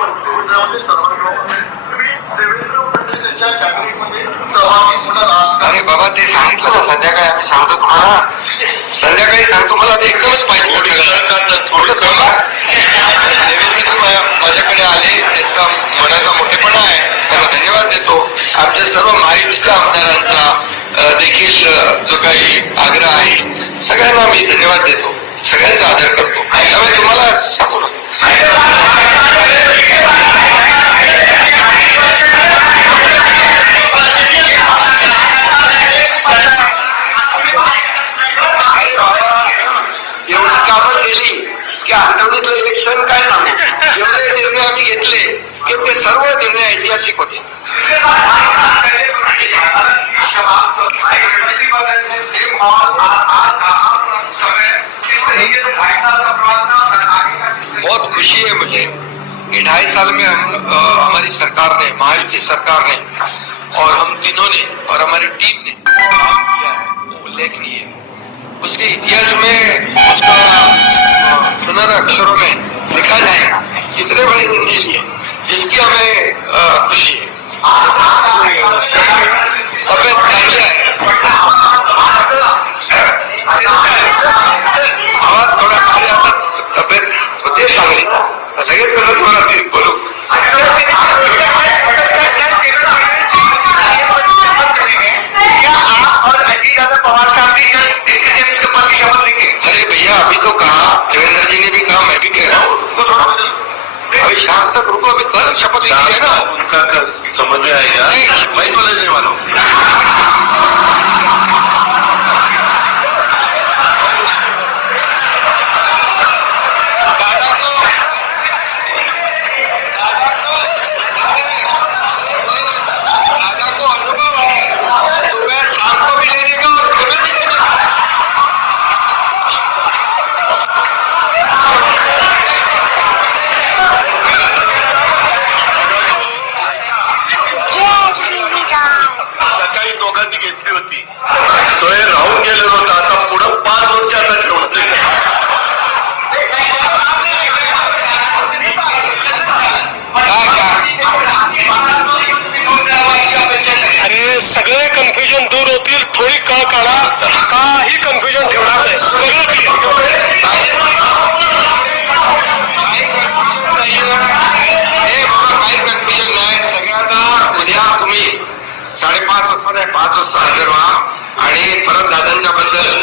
मंत्रिमंडळामध्ये देवेंद्र फडणवीस यांच्या कॅबिनेटमध्ये सहभागी होणार आहात? अरे बाबा, ते सांगितलं ना संध्याकाळी आम्ही सांगतो तुम्हाला. संध्याकाळी सांगतो. मला ते एकदमच पाहिजे थोडं थांबा. देवेंद्रजी माझ्याकडे आले, त्यांचा मनाचा मोठेपणा आहे, त्यांना धन्यवाद देतो. आमच्या सर्व महायुतीच्या आमदारांचा देखील जो काही आग्रह आहे सगळ्यांना मी धन्यवाद देतो, सगळ्यांचा आदर करतो. त्यामुळे तुम्हाला सांगू नका. एवढी कामं केली की आठवड्यातलं इलेक्शन काय सांगू. एवढे निर्णय आम्ही घेतले की ते सर्व निर्णय ऐतिहासिक होते. बहुत खुशी है मुझे. ये 2.5 साल में हमारी सरकार ने, महायुति सरकार ने और हम तीनों ने और हमारी टीम ने काम किया है, वो उल्लेखनीय है. उसके इतिहास में उसका सुनहरे अक्षरों में लिखा जाएगा. कितने बड़े निर्णय लिए, जिसकी हमें खुशी है. तबियत चांगली आहे. आवाज थोडा खाली आता. तब्येत होते चांगली. लगेच कसं तुम्हाला ते बोलू. अरे भैया, अभी तो कहा, देवेंद्र जी ने भी कहा, मैं भी कह रहा हूँ. उनको थोड़ा अभी शाम तक रुको. अभी कल शपथ लीजिए ना. उनका समझ में आएगा. मैं तो लेने वाला हूँ. सकाळी दोघांनी घेतली होती, तो हे राहून गेलेलो होता. आता पुढं 5 वर्ष आता ठेवणार. अरे सगळे कन्फ्युजन दूर होतील. थोडी कळ काढा. काही कन्फ्युजन ठेवणार नाही. सगळं क्लिअर. काही कन्फ्युजन नाही. सगळ्यांना उद्या तुम्ही 5:30 वाजता 5 वाजता हजर व्हा आणि परत दादांच्या बद्दल